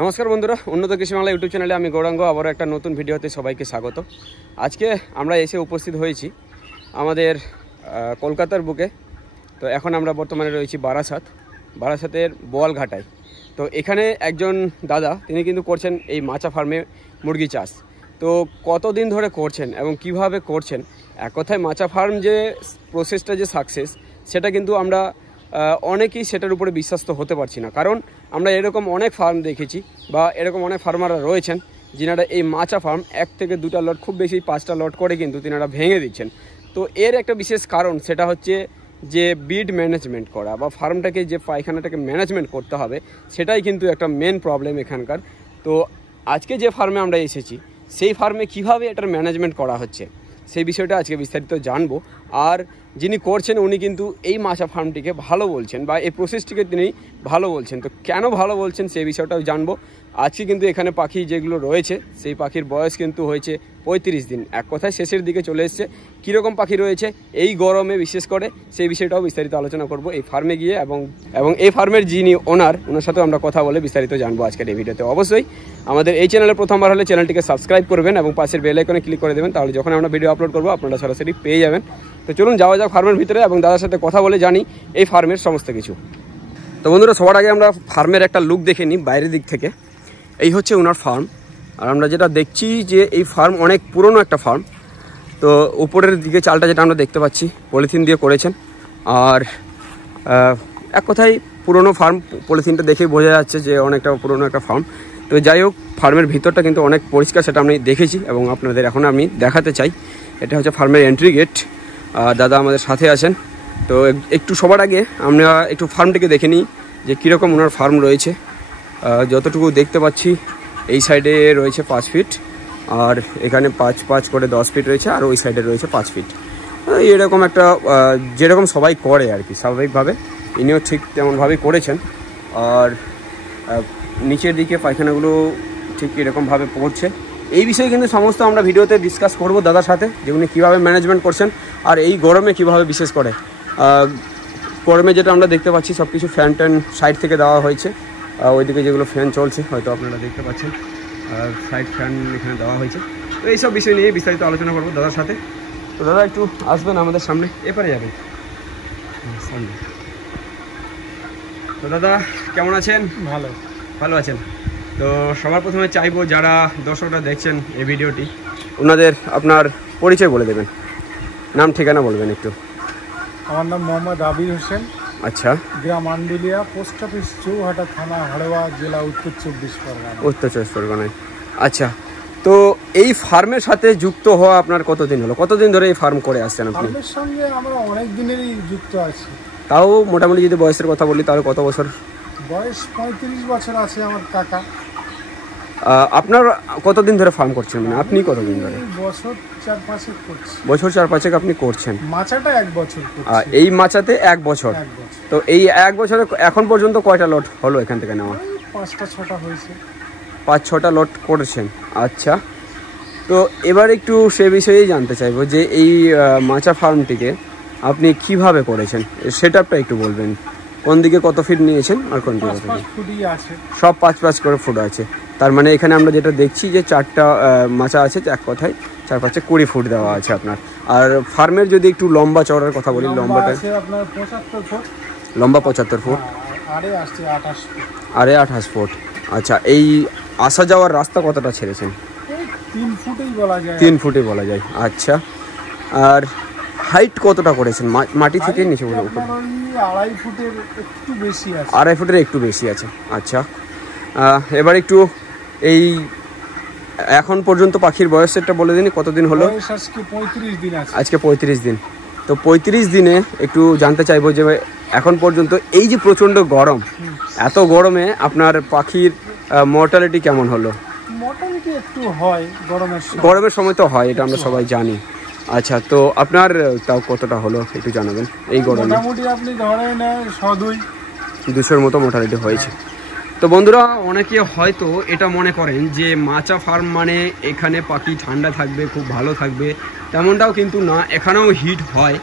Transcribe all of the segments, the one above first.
নমস্কার বন্ধুরা, উন্নত কৃষি বাংলা ইউটিউব চ্যানেলে আমি গৌরাঙ্গ আবারও একটা নতুন ভিডিওতে সবাইকে স্বাগত। আজকে আমরা এসে উপস্থিত হয়েছি আমাদের কলকাতার বুকে। তো এখন আমরা বর্তমানে রয়েছি বারাসাতের বোয়ালঘাটায়। তো এখানে একজন দাদা, তিনি কিন্তু করছেন এই মাচা ফার্মে মুরগি চাষ। তো কতদিন ধরে করছেন এবং কিভাবে করছেন, এক কথায় মাচা ফার্ম যে প্রসেসটা যে সাকসেস, সেটা কিন্তু আমরা অনেকেই সেটার উপরে বিশ্বাস্ত হতে পারছি না। কারণ আমরা এরকম অনেক ফার্ম দেখেছি বা এরকম অনেক ফার্মাররা রয়েছেন যিনারা এই মাচা ফার্ম 1 থেকে 2টা লট, খুব বেশি 5টা লট করে কিন্তু তিনারা ভেঙে দিচ্ছেন। তো এর একটা বিশেষ কারণ, সেটা হচ্ছে যে বিড ম্যানেজমেন্ট করা বা ফার্মটাকে যে পায়খানাটাকে ম্যানেজমেন্ট করতে হবে, সেটাই কিন্তু একটা মেন প্রবলেম এখানকার। তো আজকে যে ফার্মে আমরা এসেছি, সেই ফার্মে কিভাবে এটার ম্যানেজমেন্ট করা হচ্ছে সেই বিষয়টা আজকে বিস্তারিত জানবো। আর যিনি করছেন উনি কিন্তু এই মাচা ফার্মটিকে ভালো বলছেন বা এই প্রসেসটিকে তিনি ভালো বলছেন। তো কেন ভালো বলছেন সেই বিষয়টাও জানবো। আজকে কিন্তু এখানে পাখি যেগুলো রয়েছে, সেই পাখির বয়স কিন্তু হয়েছে 35 দিন, এক কথায় শেষের দিকে চলে এসছে। কীরকম পাখি রয়েছে এই গরমে বিশেষ করে, সেই বিষয়টাও বিস্তারিত আলোচনা করব এই ফার্মে গিয়ে, এবং এই ফার্মের যিনি ওনার, ওনার সাথেও আমরা কথা বলে বিস্তারিত জানবো আজকের এই ভিডিওতে। অবশ্যই আমাদের এই চ্যানেলে প্রথমবার হলে চ্যানেলটিকে সাবস্ক্রাইব করবেন এবং পাশের বেল আইকনে ক্লিক করে দেবেন, তাহলে যখন আমরা ভিডিও আপলোড করবো আপনারা সরাসরি পেয়ে যাবেন। তো চলুন যাওয়া যাক ফার্মের ভিতরে এবং দাদার সাথে কথা বলে জানি এই ফার্মের সমস্ত কিছু। তো বন্ধুরা, সবার আগে আমরা ফার্মের একটা লুক দেখে নিই বাইরের দিক থেকে। এই হচ্ছে ওনার ফার্ম। আর আমরা যেটা দেখছি যে এই ফার্ম অনেক পুরনো একটা ফার্ম। তো উপরের দিকে চালটা যেটা আমরা দেখতে পাচ্ছি পলিথিন দিয়ে করেছেন। আর এক কথায় পুরনো ফার্ম, পলিথিনটা দেখেই বোঝা যাচ্ছে যে অনেকটা পুরনো একটা ফার্ম। তো যাই হোক, ফার্মের ভিতরটা কিন্তু অনেক পরিষ্কার, সেটা আমি দেখেছি এবং আপনাদের এখন আমি দেখাতে চাই। এটা হচ্ছে ফার্মের এন্ট্রি গেট। দাদা আমাদের সাথে আছেন। তো একটু সবার আগে আমরা একটু ফার্মটিকে দেখে নিই যে কীরকম ওনার ফার্ম রয়েছে। যতটুকু দেখতে পাচ্ছি এই সাইডে রয়েছে 5 ফিট, আর এখানে 5 করে 10 ফিট রয়েছে, আর ওই সাইডে রয়েছে 5 ফিট। এরকম একটা যেরকম সবাই করে আর কি, স্বাভাবিকভাবে ইনিও ঠিক তেমনভাবেই করেছেন। আর নিচের দিকে পায়খানাগুলো ঠিক এরকমভাবে পড়ছে। এই বিষয়ে কিন্তু সমস্ত আমরা ভিডিওতে ডিসকাস করব দাদার সাথে, যে উনি কীভাবে ম্যানেজমেন্ট করছেন আর এই গরমে কীভাবে বিশেষ করে গরমে যেটা আমরা দেখতে পাচ্ছি সব কিছু ফ্যান ট্যান সাইড থেকে দেওয়া হয়েছে। ওইদিকে যেগুলো ফ্যান চলছে হয়তো আপনারা দেখতে পাচ্ছেন, আর সাইড ফ্যান এখানে দেওয়া হয়েছে। তো এইসব বিষয় নিয়ে বিস্তারিত আলোচনা করবো দাদার সাথে। তো দাদা একটু আসবেন আমাদের সামনে, এপারে যাবেন সামনে। তো দাদা কেমন আছেন? ভালো আছেন। তো সবার প্রথমে চাইবো যারা দর্শকরা দেখছেন এই ভিডিওটি, ওনাদের আপনার পরিচয় বলে দেবেন, নাম ঠিকানা বলবেন একটু। আমার নাম মোহাম্মদ আবির হোসেন। আচ্ছা। গ্রাম আন্ডুলিয়া, পোস্ট অফিস চৌহাটা, থানা হাড়োয়া, জেলা উত্তর 24 পরগনায়। আচ্ছা, তো এই ফার্মের সাথে যুক্ত হওয়া আপনার কতদিন হলো? কতদিন ধরে এই ফার্ম করে আসছেন আপনি? ফার্মের সঙ্গে আমরা অনেক দিনেরই যুক্ত আছি। তাও মোটামুটি যদি বয়সের কথা বলি তাহলে কত বছর? বয়স 35 বছর আছে আমার কাকা। আপনার কতদিন ধরে ফার্ম করছেন, মানে আপনি কতদিন ধরে? বছর 4-5 করছি। বছর 4-5 আপনি করছেন। মাচাটা 1 বছর করছি। এই মাচাতে 1 বছর। তো এই 1 বছরে এখন পর্যন্ত কয়টা লট হলো এখান থেকে নেওয়া? 5-6টা হয়েছে। 5-6টা লট করেছেন। আচ্ছা, তো এবার একটু সে বিষয়েই জানতে চাইবো যে এই মাচা ফার্মটিকে আপনি কিভাবে করেছেন, সেটআপটা একটু বলবেন। কোন দিকে কত ফিট নিয়েছেন আর কোন দিকে? 5 ফুটই আছে। সব 5 করে ফুট আছে। তার মানে এখানে আমরা যেটা দেখছি যে 4টা মাচা আছে, এক কথায় 4-5 20 ফুট দেওয়া আছে আপনার। আর ফার্মের যদি একটু লম্বা চওড়ার কথা বলি, লম্বাটা আপনার 75 ফুট। লম্বা 75 ফুট, আরে আসছে 28 ফুট। আরে 28 ফুট। আচ্ছা, এই আসা যাওয়ার রাস্তা কতটা ছেড়েছেন? 3 ফুটই বলা যায়। 3 ফুটই বলা যায়। আচ্ছা, আর হাইট কতটা করেছেন মাটি থেকে নিচে পর্যন্ত? 2.5 ফুটের একটু বেশি আছে। 2.5 ফুটের একটু বেশি আছে। আচ্ছা, এবার একটু এই এখন পর্যন্ত পাখির বয়সটা বলে দিন, কতদিন হলো? আজকে 35 দিন আছে। আজকে 35 দিন। তো 35 দিনে একটু জানতে চাইবো যে এখন পর্যন্ত এই যে প্রচণ্ড গরম, এত গরমে আপনার পাখির মর্টালিটি কেমন হলো? মর্টালিটি একটু হয় গরমের সময় তো হয়, এটা আমরা সবাই জানি। আচ্ছা, তো আপনার তাও কতটা হলো একটু জানাবেন এই গরমে? মোটামুটি আপনি ধরেন 100-200 মতো মর্টালিটি হয়েছে। তো বন্ধুরা, অনেকে হয়তো এটা মনে করেন যে মাচা ফার্ম মানে এখানে পাখি ঠান্ডা থাকবে, খুব ভালো থাকবে, তেমনটাও কিন্তু না। এখানেও হিট হয়,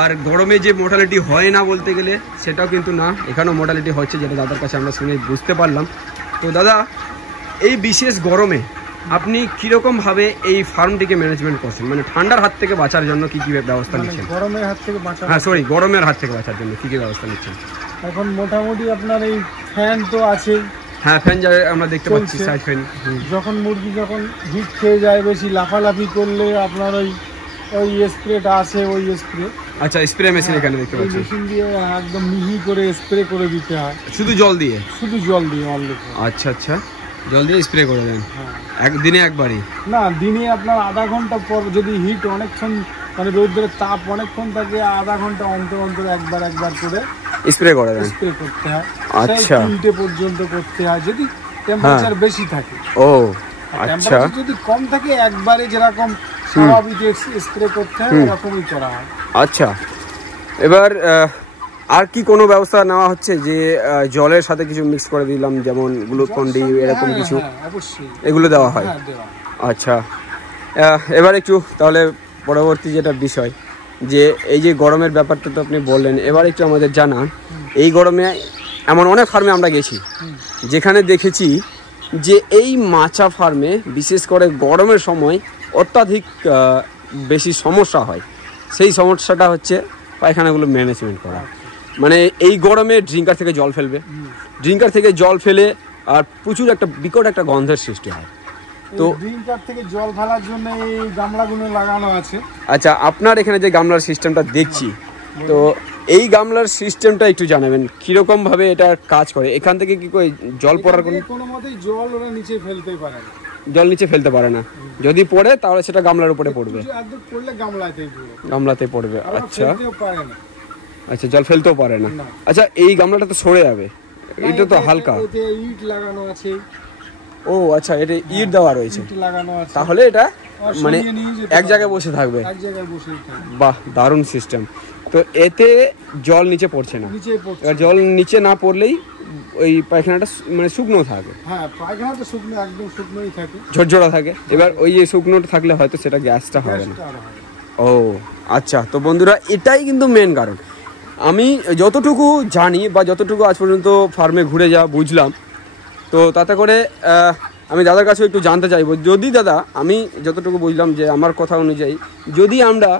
আর গরমে যে মর্টালিটি হয় না বলতে গেলে সেটাও কিন্তু না, এখানেও মর্টালিটি হচ্ছে, যেটা দাদার কাছে আমরা শুনে বুঝতে পারলাম। তো দাদা এই বিশেষ গরমে আপনি কিরকমভাবে এই ফার্মটিকে ম্যানেজমেন্ট করছেন, মানে ঠান্ডার হাত থেকে বাঁচার জন্য কি কি ব্যবস্থা নিচ্ছেন? গরমের হাত থেকে বাঁচা, হ্যাঁ সরি, গরমের হাত থেকে বাঁচার জন্য কি কি ব্যবস্থা নিচ্ছেন? এখন মোটামুটি আপনার এই ফ্যান তো আছেই। হ্যাঁ ফ্যান যা আমরা দেখতে পাচ্ছি, সাইড ফ্যান। যখন মুরগি যখন হিট খেয়ে যায় বেশি লাফালাফি করলে আপনার ওই ওই স্প্রেটা আছে, ওই স্প্রে। আচ্ছা স্প্রে মেশিন এখানে দেখতে পাচ্ছি। মেশিন দিয়ে একদম মিহি করে স্প্রে করে দিতে হয়, শুধু জল দিয়ে? শুধু জল দিয়ে অনলি। আচ্ছা আচ্ছা, জল দিয়ে স্প্রে করে দেন? একদিনে একবারই না, দিনে আপনার আধা ঘন্টা পর যদি হিট অনেকক্ষণ মানে রৌদ্রের তাপ অনেকক্ষণ থাকে, আধা ঘন্টা অন্তর অন্তর একবার করে স্প্রে করে দেন? স্প্রে করতে হয়। আচ্ছা, 3টে পর্যন্ত করতে হয় যদি টেম্পারেচার বেশি থাকে। ও আচ্ছা, টেম্পারেচার যদি কম থাকে একবারে যেরকম স্বাভাবিক স্প্রে করতে হয় এরকমই করা হয়। আচ্ছা, এবার আর কি কোনো ব্যবস্থা নেওয়া হচ্ছে যে জলের সাথে কিছু মিক্স করে দিলাম, যেমন গ্লুকন ডি এরকম কিছু? অবশ্যই এগুলো দেওয়া হয়। আচ্ছা, এবার একটু তাহলে পরবর্তী যেটা বিষয়, যে এই যে গরমের ব্যাপারটা তো আপনি বললেন, এবার একটু আমাদের জানান এই গরমে এমন অনেক ফার্মে আমরা গেছি যেখানে দেখেছি যে এই মাছা ফার্মে বিশেষ করে গরমের সময় অত্যাধিক বেশি সমস্যা হয়। সেই সমস্যাটা হচ্ছে পায়খানাগুলো ম্যানেজমেন্ট করা। মানে এই গরমে ড্রিঙ্কার থেকে জল ফেলবে, ড্রিঙ্কার থেকে জল ফেলে আর প্রচুর একটা বিকট একটা গন্ধের সৃষ্টি হয়। তো ড্রিঙ্কার থেকে জল ফেলার জন্য এই গামলাগুলো লাগানো আছে। আচ্ছা, আপনার এখানে যে গামলার সিস্টেমটা দেখছি, তো এই গামলার সিস্টেমটা একটু জানাবেন কিরকম ভাবে এটা কাজ করে? এখান থেকে কি করে জল পড়ার কোনো মতেই জল ওরা নিচে ফেলতেই পারে না, জল নিচে ফেলতে পারে না। যদি পড়ে তাহলে সেটা গামলার উপরে পড়বে, গামলাতে পড়বে। আচ্ছা আচ্ছা, জল ফেলতেও পারে না। আচ্ছা, এই গামলাটা তো সরে যাবে, এটা তো হালকা। ইট লাগানো আছে। ও আচ্ছা, এটা ইট দেওয়া রয়েছে, তাহলে এটা মানে এক জায়গায় বসে থাকবে। বাহ, দারুণ সিস্টেম। তো এতে জল নিচে পড়ছে না, এবার জল নিচে না পড়লেই ওই পায়খানাটা মানে শুকনো থাকে। হ্যাঁ, পায়খানাটা শুকনো, একদম শুকনোই থাকে, ঝরঝরা থাকে। এবার ওই যে শুকনোটা থাকলে হয়তো সেটা গ্যাসটা হবে না। ও আচ্ছা, তো বন্ধুরা এটাই কিন্তু মেন কারণ। আমি যতটুকু জানি বা যতটুকু আজ পর্যন্ত ফার্মে ঘুরে যা বুঝলাম, তো তাতে করে আমি দাদার কাছে একটু জানতে চাইবো। যদি দাদা, আমি যতটুকু বুঝলাম যে আমার কথা অনুযায়ী যদি আমরা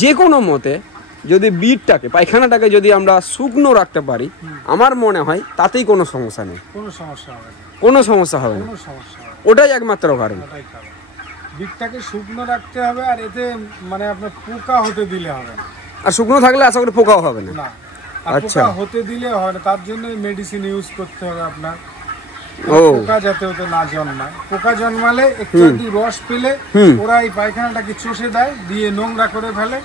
যে কোনো মতে যদি বিটটাকে পায়খানাটাকে যদি আমরা শুকনো রাখতে পারি, আমার মনে হয় তাতেই কোনো সমস্যা নেই, কোনো সমস্যা হবে না। ওটাই একমাত্র কারণ, বিটটাকে শুকনো রাখতে হবে। আর এতে মানে আপনার পোকা হতে দিলে হবে না, আর শুকনো থাকলে আশা করি পোকাও হবে না। আচ্ছা, হতে দিলে হয় না, তার জন্য মেডিসিন ইউজ করতে হবে আপনার। পোকা যাতে ওতে না জন্মায়, পোকা জন্মালে একটু রস পেলে ওরা এই পায়খানাটাকে চষে দেয়, দিয়ে নোংরা করে ফেলে।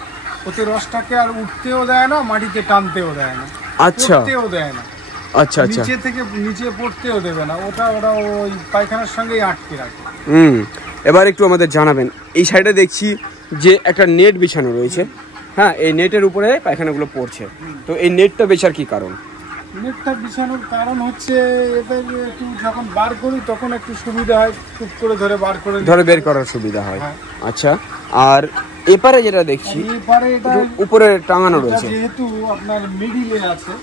ওতে রসটাকে আর উঠতেও দেয় না, মাটিতে টানতেও দেয় না, পড়তেও দেয় না। আচ্ছা আচ্ছা, নিচে থেকে নিচে পড়তেও দেবে না, ওটা ওরা ওই পায়খানার সঙ্গেই আটকে রাখে। এবার একটু আমাদের জানাবেন, এই সাইডে দেখছি যে একটা নেট বিছানো রয়েছে। হ্যাঁ, এই নেটের উপরে পায়খানাগুলো পড়ছে, তো এই নেটটা বেচার কি কারণ? নেটটা বিছানোর কারণ হচ্ছে এটা একটু যখন বার করি তখন একটু সুবিধা হয়, টুক করে ধরে বের করার সুবিধা হয়। আচ্ছা, আর এপারে যেটা দেখছি এপারে এটা উপরে টাঙানো রয়েছে, যেহেতু আপনার মিডিলে আছে,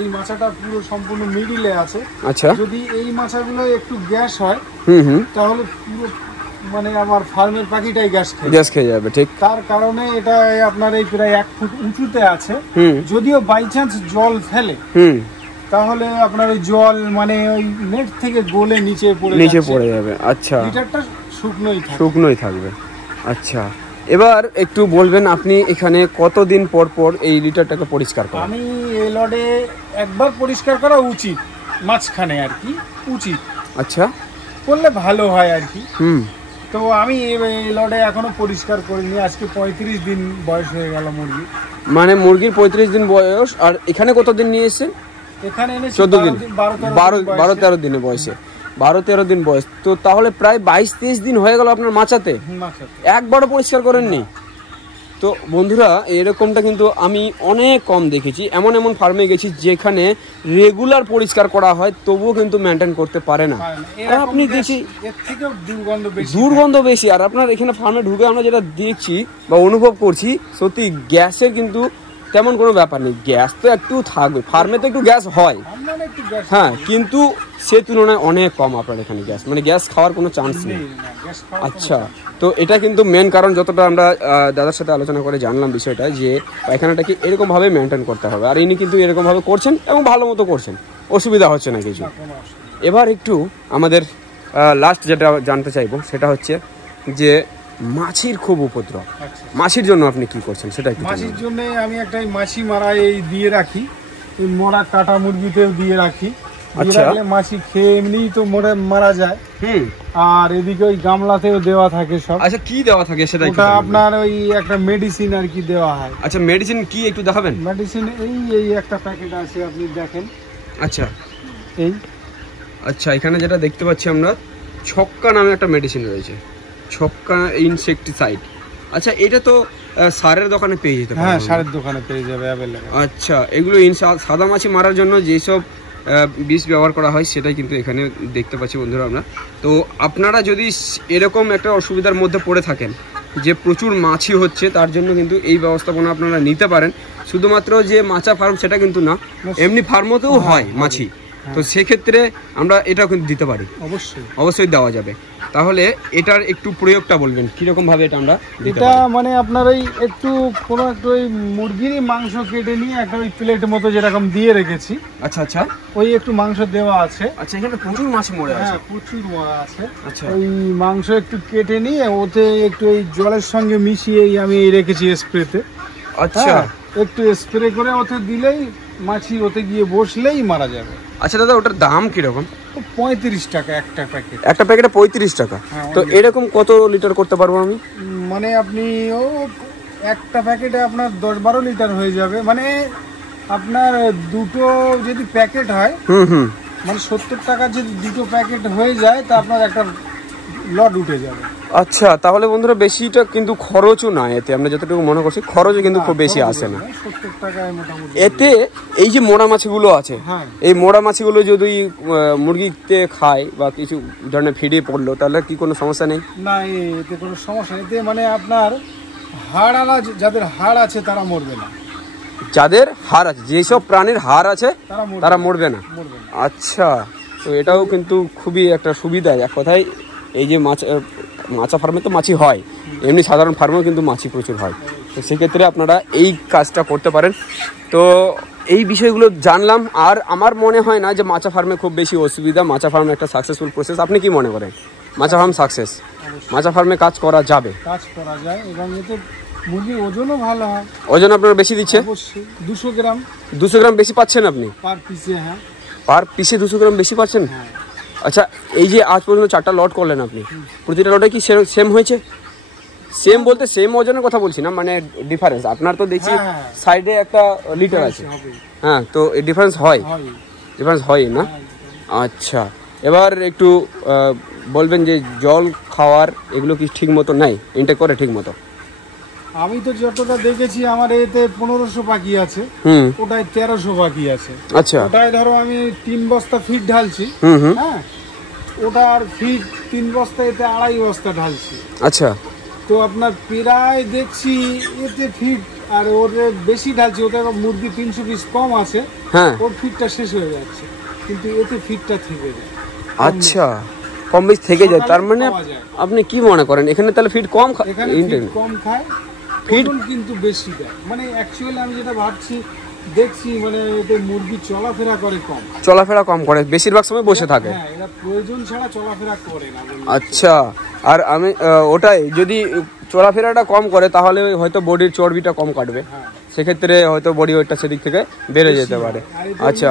এই মাছাটা পুরো সম্পূর্ণ মিডিলে আছে। আচ্ছা, যদি এই মাছাগুলো একটু গ্যাস হয় তাহলে পুরো মানে আমার ফার্মের পাখিটাই গ্যাস খেয়ে যাবে। ঠিক, তার কারণে এটা আপনার এই প্রায় 1 ফুট উঁচুতে আছে। যদিও বাই চান্স জল ফেলে তাহলে আপনার ওই জল মানে ওই নেট থেকে গলে নিচে পড়ে যাবে। আচ্ছা, লিটারটা শুকনোই থাকবে। আচ্ছা, এবার একটু বলবেন আপনি এখানে কতদিন পর পর এই লিটারটাকে পরিষ্কার করেন? আমি এই লডে একবার পরিষ্কার করা উচিত, মাঝখানে আর কি উচিত। আচ্ছা, করলে ভালো হয় আর কি। তো আমি এই লডে এখনো পরিষ্কার করিনি। আজকে 35 দিন বয়স হয়ে গেল মুরগি। মানে মুরগির 35 দিন বয়স। আর এখানে কতদিন নিয়ে এসেছেন? এখানে এনেছি 14 দিন, 12-13 দিনের বয়সে, 12-13 দিন বয়স। তো তাহলে প্রায় 22-23 দিন হয়ে গেল আপনার মাচাতে, একবারও পরিষ্কার করেননি। তো বন্ধুরা, এরকমটা কিন্তু আমি অনেক কম দেখেছি। এমন এমন ফার্মে গেছি যেখানে রেগুলার পরিষ্কার করা হয় তবুও কিন্তু মেনটেন করতে পারে না। আপনি দেখছি দুর্গন্ধ বেশি। আর আপনার এখানে ফার্মে ঢুকে আমরা যেটা দেখছি বা অনুভব করছি, সত্যি গ্যাসের কিন্তু তেমন কোনো ব্যাপার নেই, গ্যাস তো একটু থাকবে, ফার্মে তো একটু গ্যাস হয়, হ্যাঁ, কিন্তু সে তুলনায় অনেক কম আপনার এখানে গ্যাস, মানে গ্যাস খাওয়ার কোনো চান্স নেই। আচ্ছা, তো এটা কিন্তু মেন কারণ, যতটা আমরা দাদার সাথে আলোচনা করে জানলাম বিষয়টা, যে পায়খানাটাকে এরকমভাবে মেনটেন করতে হবে, আর ইনি কিন্তু এরকমভাবে করছেন এবং ভালো মতো করছেন, অসুবিধা হচ্ছে না কিছু। এবার একটু আমাদের লাস্ট যেটা জানতে চাইবো সেটা হচ্ছে যে মাছির খুব উপদ্রব, মাছির জন্য আপনি কি করছেন সেটা একটু। মাছির জন্য আমি একটা মাছি মারা এই দিয়ে রাখি, মরা কাটা মুরগিতেও দিয়ে রাখি, মাছি খেয়ে এমনিই তো মারা যায়। আর এদিকে ওই গামলাতেও দেওয়া থাকে সব। আচ্ছা, কি দেওয়া থাকে সেটা? ওটা আপনার ওই একটা মেডিসিন আর কি দেওয়া হয়। আচ্ছা, মেডিসিন কি একটু দেখাবেন? মেডিসিন এই একটা প্যাকেট আছে, আপনি দেখেন। আচ্ছা, এই আচ্ছা, এখানে যেটা দেখতে পাচ্ছি আমরা, ছক্কা নামে একটা মেডিসিন রয়েছে, ছক্কা ইনসেকটিসাইড। আচ্ছা, এটা তো সারের দোকানে পেয়ে যেতে পারে? হ্যাঁ, সারের দোকানে পেয়ে যাবে অ্যাভেলেবল। আচ্ছা, এগুলো সাদা মাছি মারার জন্য যেসব বিষ ব্যবহার করা হয় সেটাই কিন্তু এখানে দেখতে পাচ্ছি বন্ধুরা আমরা। তো আপনারা যদি এরকম একটা অসুবিধার মধ্যে পড়ে থাকেন যে প্রচুর মাছি হচ্ছে, তার জন্য কিন্তু এই ব্যবস্থাপনা আপনারা নিতে পারেন। শুধুমাত্র যে মাছা ফার্ম সেটা কিন্তু না, এমনি ফার্মতেও হয় মাছি, তো সেক্ষেত্রে আমরা এটাও কিন্তু দিতে পারি। অবশ্যই দেওয়া যাবে। তাহলে এটার একটু প্রয়োগটা বলবেন, কিরকম ভাবে এটা আমরা? এটা মানে আপনার ওই একটু কোনো একটা ওই মুরগিরই মাংস কেটে নিয়ে একটা ওই প্লেট মতো যেরকম দিয়ে রেখেছি। আচ্ছা আচ্ছা, ওই একটু মাংস দেওয়া আছে। আচ্ছা, এখানে প্রচুর মাছ মরে আছে? হ্যাঁ, প্রচুর মরা আছে। আচ্ছা, ওই মাংস একটু কেটে নিয়ে ওতে একটু এই জলের সঙ্গে মিশিয়ে আমি রেখেছি স্প্রেতে। আচ্ছা, একটু স্প্রে করে ওতে দিলেই মাছি ওতে গিয়ে বসলেই মারা যাবে। আচ্ছা দাদা, ওটার দাম কিরকম? 35 টাকা একটা প্যাকেট। একটা প্যাকেটে 35 টাকা? তো এরকম কত লিটার করতে পারবো আমি? মানে আপনি একটা প্যাকেটে আপনার 10-12 লিটার হয়ে যাবে। মানে আপনার দুটো যদি প্যাকেট হয়, মানে 70 টাকা যদি দুটো প্যাকেট হয়ে যায়, তা আপনার একটা লট উঠে যাবে। আচ্ছা, তাহলে বন্ধুরা বেশিটা কিন্তু খরচও না এতে, আমরা যতটুকু মনে করছি খরচও কিন্তু খুব বেশি আসে না 70 টাকায় মোটামুটি। এতে এই যে মোড়া মাছিগুলো আছে, এই মোড়া মাছিগুলো যদি মুরগিতে খায় বা কিছু ধরনের ফিডে পড়লো, তাহলে কি কোনো সমস্যা নেই? না, এতে কোনো সমস্যা নেই। এতে মানে আপনার হাড়ওয়ালা যাদের হাড় আছে তারা মরবে না। যাদের হাড় আছে, যেসব প্রাণীর হাড় আছে তারা মরবে না। আচ্ছা, তো এটাও কিন্তু খুবই একটা সুবিধা এক কথায়। এই যে মাছা ফার্মে তো মাছি হয়, এমনি সাধারণ ফার্মেও কিন্তু মাছি প্রচুর হয়, তো সেক্ষেত্রে আপনারা এই কাজটা করতে পারেন। তো এই বিষয়গুলো জানলাম, আর আমার মনে হয় না যে মাছা ফার্মে খুব বেশি অসুবিধা। মাছা ফার্ম একটা সাকসেসফুল প্রসেস। আপনি কি মনে করেন? মাছা ফার্ম সাকসেস? মাছা ফার্মে কাজ করা যাবে, কাজ করা যায়, এবং এতে মুরগির ওজনও ভালো হয়। ওজন আপনারা বেশি দিচ্ছে? অবশ্যই 200 গ্রাম। 200 গ্রাম বেশি পাচ্ছেন আপনি পার পিসে? হ্যাঁ, পার পিসে 200 গ্রাম বেশি পাচ্ছেন। আচ্ছা, এই যে আজ পর্যন্ত 4টা লট করলেন আপনি, প্রতিটা লটে কি সেম হয়েছে? সেম বলতে সেম ওজনের কথা বলছি না, মানে ডিফারেন্স। আপনার তো দেখছি সাইডে একটা লিটার আছে, হ্যাঁ, তো এই ডিফারেন্স হয় না? আচ্ছা, এবার একটু বলবেন যে জল খাওয়ার এগুলো কি ঠিক মতো নেয়, ইনটেক করে ঠিক মতো? আমি তো যতটা দেখেছি আমার এতে 1500 বাকি আছে, ওটাই 1300 বাকি আছে। আচ্ছা, ওটাই ধরো আমি 3 বস্তা ফিড ঢালছি। হ্যাঁ, ওটার ফিড 3 বস্তা, এতে 2.5 বস্তা ঢালছি। আচ্ছা, তো আপনার প্রায় দেখছি এতে ফিড আর ওর বেশি ঢালছি, ওটা মুরগি 300 পিস কম আছে, ওর ফিডটা শেষ হয়ে যাচ্ছে, কিন্তু এতে ফিডটা থেকে যায়। আচ্ছা, কম বেশি থেকে যায়। তার মানে আপনি কি মনে করেন এখানে তাহলে ফিড কম খায়? কম খায়, ফিড কিন্তু বেশি দেয়। মানে অ্যাকচুয়ালি আমি যেটা ভাবছি দেখছি, মানে এতে মুরগি চলাফেরা কম করে, বেশিরভাগ সময় বসে থাকে। হ্যাঁ, এরা প্রয়োজন ছাড়া চলাফেরা করে না। আচ্ছা, আর আমি ওটাই যদি চলাফেরাটা কম করে তাহলে হয়তো বডির চর্বিটা কম কাটবে, সেক্ষেত্রে হয়তো বডি ওয়েটটা সেদিক থেকে বেড়ে যেতে পারে। আচ্ছা,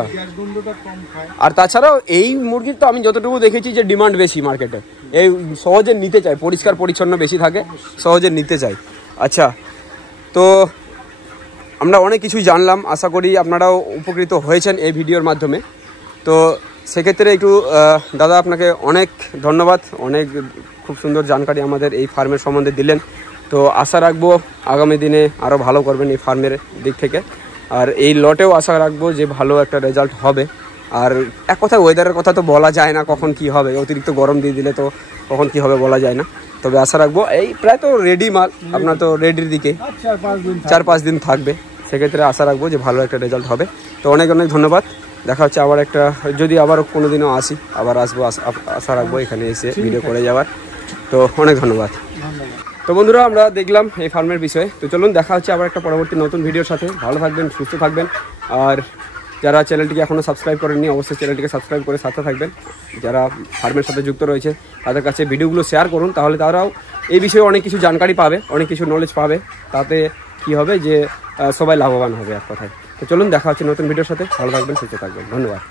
আর তাছাড়াও এই মুরগির তো আমি যতটুকু দেখেছি যে ডিমান্ড বেশি মার্কেটে, এই সহজে নিতে চাই, পরিষ্কার পরিচ্ছন্ন বেশি থাকে, সহজে নিতে চাই। আচ্ছা, তো আমরা অনেক কিছুই জানলাম, আশা করি আপনারাও উপকৃত হয়েছেন এই ভিডিওর মাধ্যমে। তো সেক্ষেত্রে একটু দাদা আপনাকে অনেক ধন্যবাদ, অনেক খুব সুন্দর জানকারি আমাদের এই ফার্মের সম্বন্ধে দিলেন। তো আশা রাখবো আগামী দিনে আরও ভালো করবেন এই ফার্মের দিক থেকে, আর এই লটেও আশা রাখবো যে ভালো একটা রেজাল্ট হবে। আর এক কথা, ওয়েদারের কথা তো বলা যায় না কখন কি হবে, অতিরিক্ত গরম দিয়ে দিলে তো কখন কি হবে বলা যায় না। তবে আশা রাখবো এই প্রায় তো রেডি মাল, আপনার তো রেডির দিকে 4-5 দিন থাকবে, সেক্ষেত্রে আশা রাখবো যে ভালো একটা রেজাল্ট হবে। তো অনেক অনেক ধন্যবাদ। দেখা হচ্ছে আবার একটা, যদি আবার কোনো দিনও আসি আবার আসবো, আশা রাখবো এখানে এসে ভিডিও করে যাওয়ার। তো অনেক ধন্যবাদ। তো বন্ধুরা আমরা দেখলাম এই ফার্মের বিষয়ে। তো চলুন দেখা হচ্ছে আবার একটা পরবর্তী নতুন ভিডিওর সাথে। ভালো থাকবেন, সুস্থ থাকবেন। আর যারা চ্যানেলটিকে এখনও সাবস্ক্রাইব করেননি অবশ্যই চ্যানেলটিকে সাবস্ক্রাইব করে সাথে থাকবেন। যারা ফার্মের সাথে যুক্ত রয়েছে তাদের কাছে ভিডিওগুলো শেয়ার করুন, তাহলে তারাও এই বিষয়ে অনেক কিছু জানকারি পাবে, অনেক কিছু নলেজ পাবে। তাতে কি হবে যে সবাই লাভবান হবে এক কথায়। তো চলুন দেখা হচ্ছে নতুন ভিডিওর সাথে। ভালো থাকবেন, সুস্থ থাকবেন। ধন্যবাদ।